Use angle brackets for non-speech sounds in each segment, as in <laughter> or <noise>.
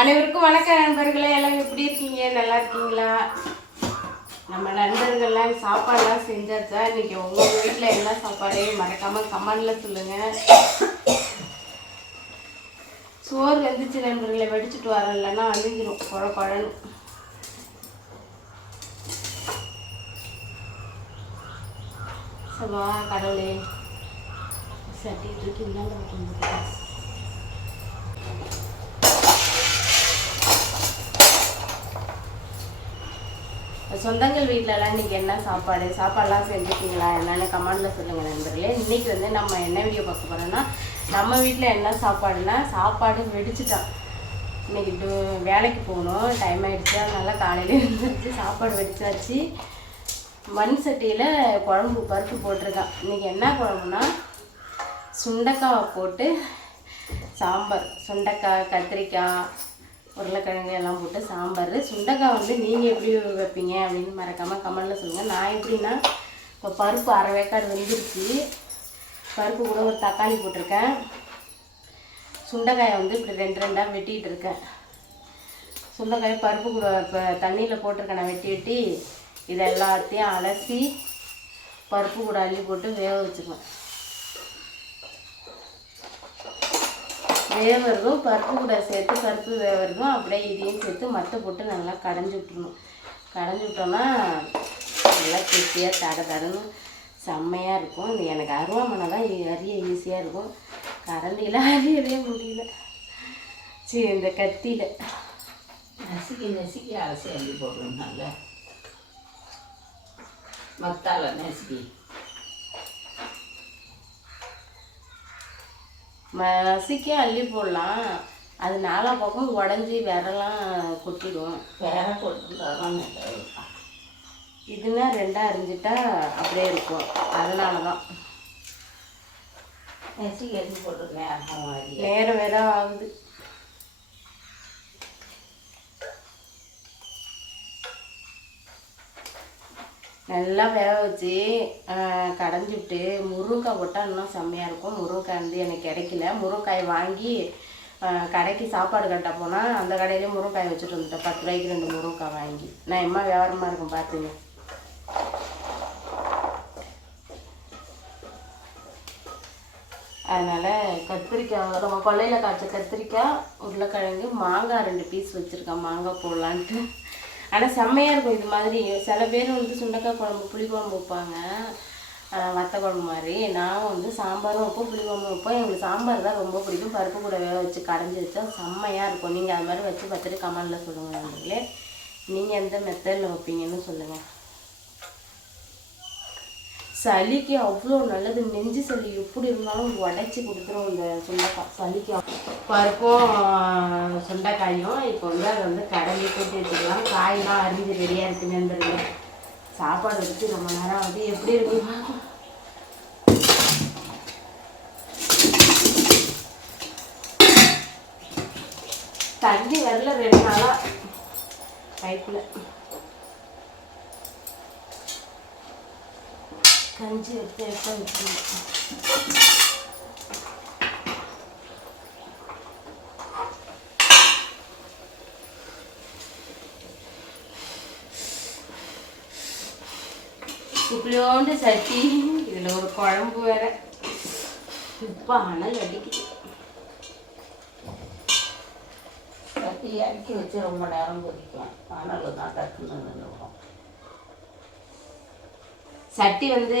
அனைவருக்கும் வணக்கம் நண்பர்களே எல்லாம் எப்படி இருக்கீங்க? நல்லா இருக்கீங்களா? நம்ம நண்பர்கள்லாம் சாப்பாடுலாம் செஞ்சாச்சா? இன்னைக்கு உங்கள் வீட்டில் என்ன சாப்பாடு? மறக்காமல் கமெண்டில் சொல்லுங்கள் சோறு வெந்துச்சு நண்பர்களை வடிச்சிட்டு வரோம். இல்லைன்னா அழுகிரும். குழ குழன்னு. சொல்லுவா கடவுளே சட்டி தூக்கி இந்தாண்ட சொந்தங்கள் வீட்டிலலாம் இன்றைக்கி என்ன சாப்பாடு? சாப்பாடெலாம் செஞ்சுருக்கீங்களா என்னென்னு கமெண்டில் சொல்லுங்கள் நண்பர்களே. இன்றைக்கி வந்து நம்ம என்ன வீடியோ பார்க்க போகிறோன்னா நம்ம வீட்டில் என்ன சாப்பாடுனா சாப்பாடு வெடிச்சிட்டான் இன்னைக்கு டூ வேலைக்கு போகணும். டைம் ஆகிடுச்சு அதனால் காலையில் எழுந்திரிச்சு சாப்பாடு வெடிச்சாச்சு. மண் சட்டியில் குழம்பு பருப்பு போட்டிருக்கான் இன்னைக்கு என்ன குழம்புனா சுண்டக்காவை போட்டு சாம்பார். சுண்டக்காய் கத்திரிக்காய் உருளைக்கிழங்கு எல்லாம் போட்டு சாம்பார். சுண்டைக்காய் வந்து நீங்கள் எப்படி வைப்பீங்க அப்படின்னு மறக்காமல் கமெண்டில் சொல்லுங்கள் நான் எப்படின்னா இப்போ பருப்பு அரை வேக்காடு வெந்துருச்சு பருப்பு கூட ஒரு தக்காளி போட்டிருக்கேன். சுண்டைக்காயை வந்து இப்படி ரெண்டு ரெண்டாக வெட்டிகிட்டு இருக்கேன். சுண்டைக்காய் பருப்பு கூட இப்போ தண்ணியில் போட்டிருக்கேன். நான் வெட்டி வெட்டி இது எல்லாத்தையும் அலசி பருப்பு கூட அள்ளி போட்டு வேக வச்சுக்குவேன். வேவறதும் பருப்பு கூட சேர்த்து பருப்பு வேவறதும் அப்படியே இதையும் சேர்த்து மற்ற போட்டு நல்லா கடைஞ்சி விட்ருணும் கடைஞ்சி விட்டோம்னா நல்லா கெட்டியாக தட தடன்னு செம்மையாக இருக்கும். இது எனக்கு அருவாமனை தான் இது அரிய ஈஸியாக இருக்கும். கரண்டியில் அரியவே முடியல. சரி இந்த கத்தியில். நசுக்கி நசுக்கி அலசி அள்ளி போடுறோம் நல்லா. மத்தால நசுக்கி. மசிக்க அள்ளி போடலாம். அது நாலா பக்கம் உடஞ்சி விரலாம் கொட்டிடும். வேற நல்லது இதுனா ரெண்டாக அரிஞ்சிட்டா அப்படியே இருக்கும். அதனால தான் போட்டுருக்கேன் அரை மாதிரி நேரம் வேற ஆகுது. நல்லா வேக வச்சு கடைஞ்சி விட்டு முருங்கைக்காய் போட்டால் இன்னும் செம்மையாக இருக்கும். முருங்கைக்காய் வந்து எனக்கு கிடைக்கல. முருங்கைக்காய் வாங்கி கடைக்கு சாப்பாடு கட்ட போனால் அந்த கடையிலே முருங்காய் வச்சுட்டு வந்துட்டேன். பத்து ரூபாய்க்கு ரெண்டு முருங்காய் வாங்கி. நான் எம்மா வியாபாரமாக இருக்கும் பார்த்துங்க அதனால் கத்திரிக்காய் நம்ம கொல்லையில் காய்ச்ச கத்திரிக்காய் உருளைக்கிழங்கு மாங்காய் ரெண்டு பீஸ் வச்சுருக்கேன். மாங்காய் போடலான்ட்டு. ஆனால் செம்மையாக இருக்கும் இது மாதிரி. சில பேர் வந்து சுண்டக்காய் குழம்பு புளி குழம்பு வைப்பாங்க வத்த குழம்பு மாதிரி. நான் வந்து சாம்பாரும் வைப்போம் புளி குழம்பு வைப்போம். எங்களுக்கு சாம்பார் தான் ரொம்ப பிடிக்கும். பருப்பு கூட வேக வச்சு கடைஞ்சி வச்சா செம்மையாக இருக்கும். நீங்கள் அது மாதிரி வச்சு பார்த்துட்டு கமெண்டில் சொல்லுங்கள் நண்பர்களே. நீங்கள் எந்த மெத்தடில் வைப்பீங்கன்னு சொல்லுங்கள் சளிக்கு அவ்வளோ நல்லது. நெஞ்சு சளி எப்படி இருந்தாலும் உடச்சி கொடுத்துரும் இந்த சுண்டைக்காய் சளிக்கு. பருப்பும் சுண்டைக்காயும் இப்போ வந்து அதை வந்து கடலை போட்டு வச்சுக்கலாம். காயெல்லாம் அரிஞ்சு ரெடியாக இருக்குன்னு சாப்பாடு வச்சு ரொம்ப நேரம் வந்து எப்படி இருக்கு? தண்ணி வரல ரெண்டு நாளாக பைப்பில். கஞ்சி எடுத்து எடுத்து வச்சுருந்தேன் இப்படியோண்டு சட்டி இதில் ஒரு குழம்பு வேற இப்போ அனல் அடிக்குது கட்டி இறக்கி வச்சு ரொம்ப நேரம் கொதிக்கும் ஆனால் தான் டக்குன்னு நின்றுடும் சட்டி வந்து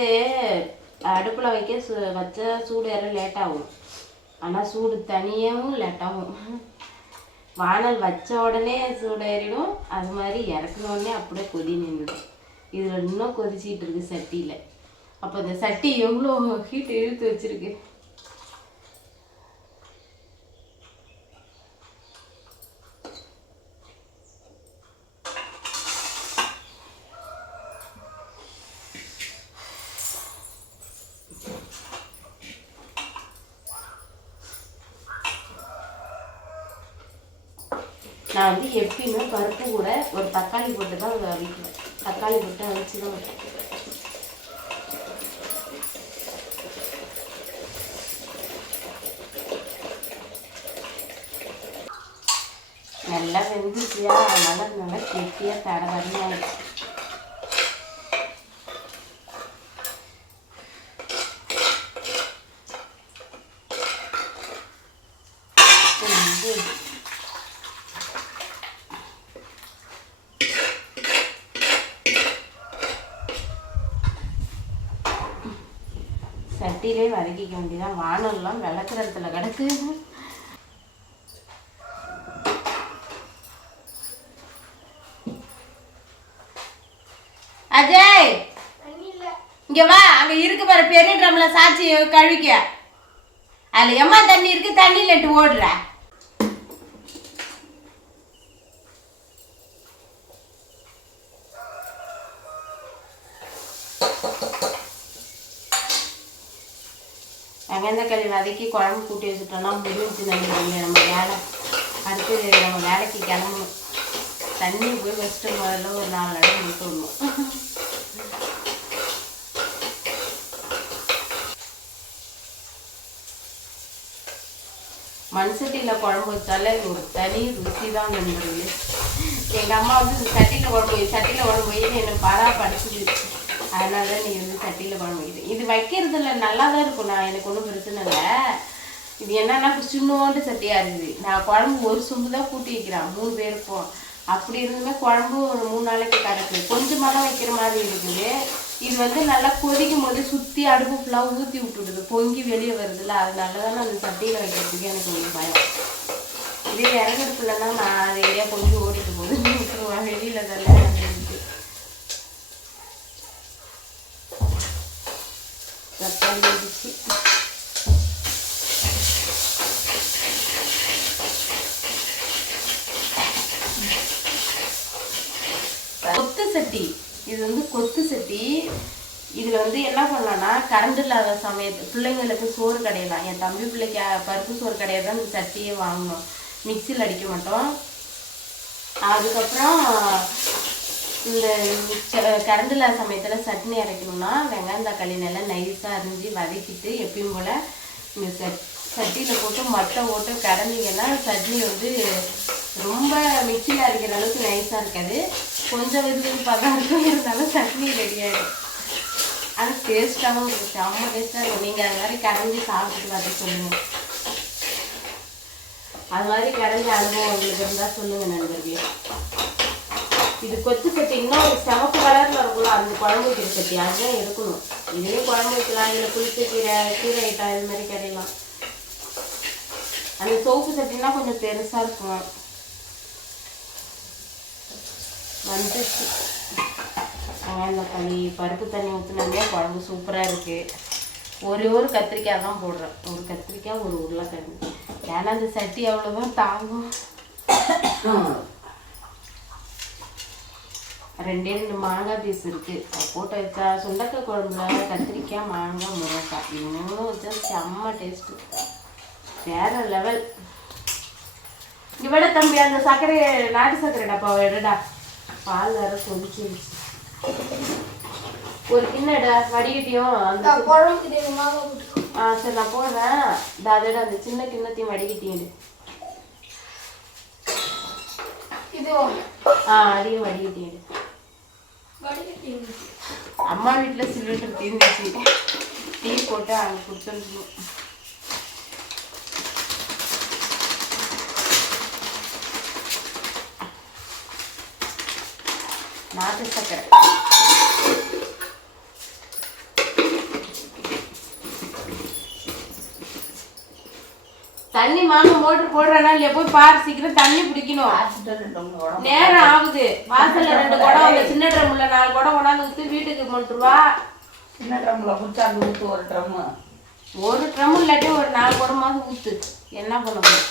அடுப்பில் வைக்க சு வச்சா சூடு ஏற லேட் ஆகும். ஆனால் சூடு தனியாகவும் லேட் ஆகும். வானல் வச்ச உடனே சூடு ஏறிடும். அது மாதிரி இறக்குனோடனே அப்படியே கொதி நின்றுடும். இதில் இன்னும் கொதிச்சிட்டு இருக்கு சட்டியில். அப்போ இந்த சட்டி எவ்வளோ ஹீட் இழுத்து வச்சிருக்கு. நான் வந்து எப்பயுமே பருப்பு கூட ஒரு தக்காளி போட்டு தான் அதை அவிக்குவேன் தக்காளி போட்டு அவிச்சு தான் வைப்பேன். நல்லா வெந்துச்சியா அதனால நல்லா கெட்டியாக தட வரணும் சட்டியிலே வதக்கிக்க வேண்டியதான் வானல்லாம் விளக்குற இடத்துல கிடக்கு. அஜய்! இங்க வா. அங்க இருக்கு பாரு பெரிய ட்ரம்ல சாச்சி கழுவிக்க. அதுல எம்மா தண்ணி இருக்கு? தண்ணி லட்டு ஓடுற. தக்காளி வதக்கி குழம்பு கூட்டி வச்சுட்டோம்னா முடிஞ்சு நினைக்கிறீங்க நம்ம வேலை. அடுத்து நம்ம வேலைக்கு கிளம்பணும். தண்ணி போய் ஃபஸ்ட்டு முதல்ல ஒரு நாலு இடம் முடித்து மண் சட்டியில் குழம்பு வச்சாலே ஒரு தனி ருசி தான் நண்பர்களே. எங்கள் அம்மா வந்து சட்டியில் குழம்பு சட்டியில் குழம்பு வைன்னு என்னை பாரா படிச்சுது அதனால தான் நீ வந்து சட்டியில் குழம்பு வைக்கிறேன் இது வைக்கிறதுல நல்லா தான் இருக்கும். நான் எனக்கு ஒன்றும் பிரச்சனை இல்லை. இது என்னன்னா சின்னோண்டு சட்டியாக இருக்குது. நான் குழம்பு ஒரு சொம்பு தான் கூட்டி வைக்கிறேன். மூணு பேருக்கும் அப்படி இருந்துமே குழம்பு ஒரு மூணு நாளைக்கு கிடக்கு கொஞ்சமாக தான் வைக்கிற மாதிரி இருக்குது. இது வந்து நல்லா கொதிக்கும் போது சுற்றி அடுப்பு ஃபுல்லாக ஊற்றி விட்டுடுது. பொங்கி வெளியே வருதுல்ல. அதனால தான் அந்த சட்டியில் வைக்கிறதுக்கு எனக்கு கொஞ்சம் பயம். இதே இறங்குறதுலன்னா நான் நிறையா பொங்கி ஓடிட்டு போகுது. <laughs> விட்டுருவேன். வெளியில தானே. அப்படின்ட்டு. கொத்து சட்டி. இது வந்து கொத்து சட்டி. இதில் வந்து என்ன பண்ணலாம்னா கரண்ட் இல்லாத சமயத்து பிள்ளைங்களுக்கு சோறு கிடையலாம். என் தம்பி பிள்ளைக்கு பருப்பு சோறு கிடையாது அந்த சட்டியே வாங்கணும். மிக்சியில் அடிக்க மாட்டோம். அதுக்கப்புறம் இந்த கரண்டில் இல்லாத சமயத்தில் சட்னி அரைக்கணும்னா வெங்காயம் தக்காளி நல்லா நைஸாக அரிஞ்சு வதக்கிட்டு எப்பயும் போல் இந்த சட் சட்டியில் போட்டு மட்டை போட்டு கரைஞ்சிங்கன்னா சட்னி வந்து ரொம்ப மிக்சியில் அரைக்கிற அளவுக்கு நைஸாக இருக்காது. கொஞ்சம் வெது வெதுப்பாக தான் இருக்கும் இருந்தாலும் சட்னி ரெடி ஆகிடும் அது டேஸ்ட்டாகவும் இருக்கும் செம்ம டேஸ்ட்டாக இருக்கும். நீங்கள் அது மாதிரி கரைஞ்சி சாப்பிட்டு பார்த்து சொல்லுங்கள் அது மாதிரி கரைஞ்ச அனுபவம் உங்களுக்கு இருந்தால் சொல்லுங்கள் நண்பர்களே. இது கொத்து சட்டி இன்னும் ஒரு சிவப்பு கலரில் இருக்கும்ல அந்த குழம்பு வைக்கிற சட்டி அதுதான் இருக்கணும் இதுலேயே குழம்பு வைக்கலாம் இல்லை புளிச்ச கீரை கீரை ஐட்டம் இது மாதிரி கரையலாம் அந்த சோப்பு சட்டினா கொஞ்சம் பெருசாக இருக்கும். வந்துச்சு. வெங்காயம் தக்காளி பருப்பு தண்ணி ஊற்றினாலே குழம்பு சூப்பராக இருக்குது ஒரே ஒரு கத்திரிக்காய் தான் போடுறேன். ஒரு கத்திரிக்காய் ஒரு உருளைக்கிழங்கு. ஏன்னா அந்த சட்டி அவ்வளோதான் தாங்கும். ரெண்டே ரெண்டு மாங்காய் பீஸ் இருக்குது போட்டு வச்சா சுண்டக்காய் குழம்புல கத்திரிக்காய் மாங்காய் முருங்கைக்காய். இது மூணும் வச்சா செம்ம டேஸ்ட்டு வேற லெவல் இங்கே விட தம்பி அந்த சர்க்கரை நாட்டு சர்க்கரை டப்பாவை எடுடா. பால் வேற கொதிச்சிருச்சு. ஒரு கிண்ணடா வடிகட்டியும் அந்த குழம்புக்கு. ஆ சரி நான் போடுறேன். அதோட அந்த சின்ன கிண்ணத்தையும் வடிகட்டியும் எடு. இது ஆ அதையும் வடிகட்டியும் எடு வடிகட்டி இருந்துச்சு. அம்மா வீட்டில் சிலிண்டர் தீர்ந்துச்சு டீ போட்டு அங்கே கொடுத்துருக்கணும் நாட்டு சக்கரை தண்ணி மாங்க மோட்டர் போடுறேன்னா இல்லையா? போய் பாரு சீக்கிரம் தண்ணி பிடிக்கணும். நேரம் ஆகுது. வாசல்ல ரெண்டு குடம் அந்த சின்ன ட்ரம்ல நாலு குடம் கொண்டாந்து ஊற்றி வீட்டுக்கு கொண்டு வா சின்ன ட்ரம்மில் குடிச்சா அந்த ஊற்று ஒரு ட்ரம்மு ஒரு ட்ரம் இல்லாட்டி ஒரு நாலு குடமாவது ஊத்து. என்ன பண்ண முடியும்?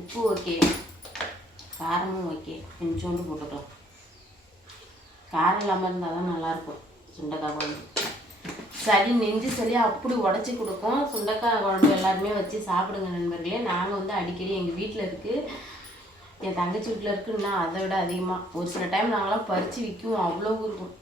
உப்பு ஓகே. காரமும் ஓகே. கொஞ்சோண்டு போட்டுக்கலாம். காரம் இல்லாமல் இருந்தால் தான் நல்லாயிருக்கும். சுண்டைக்காய் குழம்பு. சளி நெஞ்சு சளி அப்படி உடச்சி கொடுக்கும். சுண்டைக்காய் குழம்பு எல்லாருமே வச்சு சாப்பிடுங்க நண்பர்களே. நாங்கள் வந்து அடிக்கடி எங்கள் வீட்டில் இருக்குது என் தங்கச்சி வீட்டில் இருக்குன்னா அதை விட அதிகமாக ஒரு சில டைம் நாங்களாம் பறித்து விற்கும். அவ்வளோ இருக்கும்.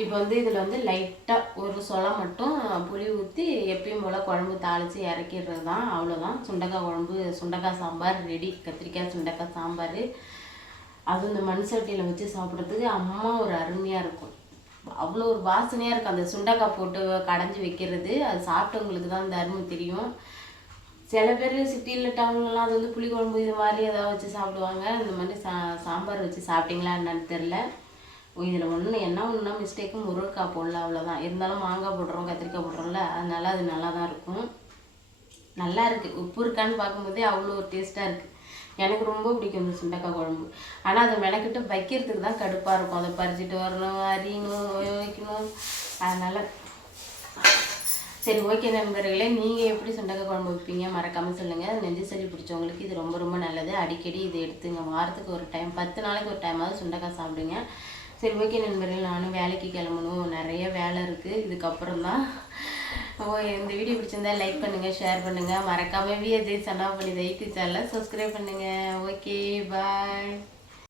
இப்போ வந்து இதில் வந்து லைட்டாக ஒரு சொலை மட்டும் புளி ஊற்றி எப்பயும் போல் குழம்பு தாளித்து இறக்கிடுறது தான் அவ்வளோதான் சுண்டக்காய் குழம்பு சுண்டக்காய் சாம்பார் ரெடி கத்திரிக்காய் சுண்டக்காய் சாம்பார். அதுவும் இந்த மண் சட்டியில் வச்சு சாப்பிட்றதுக்கு அம்மா ஒரு அருமையாக இருக்கும். அவ்வளோ ஒரு வாசனையாக இருக்கும். அந்த சுண்டைக்காய் போட்டு கடைஞ்சி வைக்கிறது அது சாப்பிட்டவங்களுக்கு தான் அந்த அருமை தெரியும். சில பேர் சிட்டியில் டவுன்லலாம் அது வந்து புளிக்குழம்பு இது மாதிரி ஏதாவது வச்சு சாப்பிடுவாங்க. இந்த மாதிரி சா சாம்பார் வச்சு சாப்பிட்டீங்களா என்னன்னு தெரில இதில் ஒன்று என்ன ஒன்றுனா மிஸ்டேக்கும் முருங்கைக்காய் போடல அவ்வளோதான் இருந்தாலும் மாங்காய் போடுறோம் கத்திரிக்காய் போடுறோம்ல அதனால அது நல்லா தான் இருக்கும். நல்லா இருக்குது உப்பு இருக்கான்னு பார்க்கும்போதே அவ்வளோ ஒரு டேஸ்ட்டாக இருக்குது எனக்கு ரொம்ப பிடிக்கும் இந்த சுண்டக்காய் குழம்பு. ஆனால் அதை மெனக்கிட்டு வைக்கிறதுக்கு தான் கடுப்பாக இருக்கும். அதை பறிச்சுட்டு வரணும் அறியணும் வைக்கணும். அதனால் சரி ஓகே நண்பர்களே நீங்கள் எப்படி சுண்டக்காய் குழம்பு வைப்பீங்க மறக்காமல் சொல்லுங்கள் நெஞ்சு சளி பிடிச்சவங்களுக்கு இது ரொம்ப ரொம்ப நல்லது. அடிக்கடி இதை எடுத்துங்க. வாரத்துக்கு ஒரு டைம் பத்து நாளைக்கு ஒரு டைமாவது சுண்டக்காய் சாப்பிடுங்க. சரி ஓகே நண்பர்கள் நானும் வேலைக்கு கிளம்பணும். நிறைய வேலை இருக்குது இதுக்கப்புறம் தான். ஓ இந்த வீடியோ பிடிச்சிருந்தா லைக் பண்ணுங்கள் ஷேர் பண்ணுங்கள் மறக்காமல் விஜய் சன்னா பண்ணி தைக்கு சேனலை சப்ஸ்கிரைப் பண்ணுங்கள் ஓகே பாய்